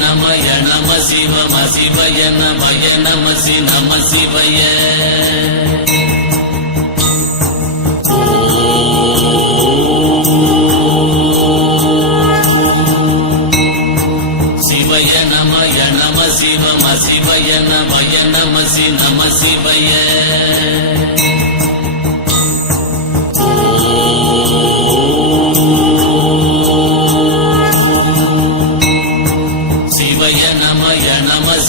நமய நம சிவம சிவய நமய நம சி நம சிவய. சிவய நமய நம சிவம சிவய நமய நம சி நம சிவய.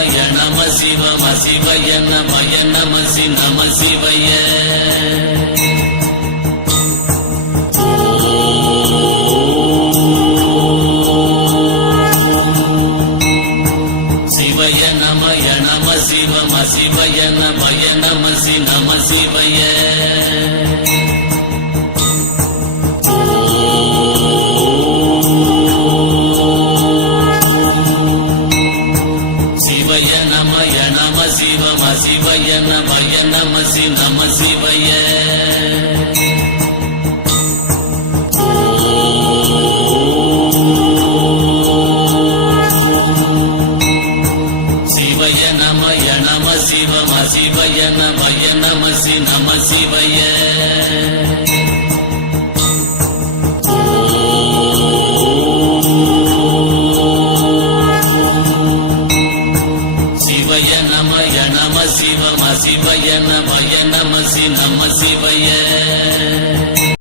சிவாய நம சிவ சிவய நமய நம சி நம சிவய. சிவய நமய நம சிவ சிவய நமய நம சி நம சிவய. நம சி நம சிவய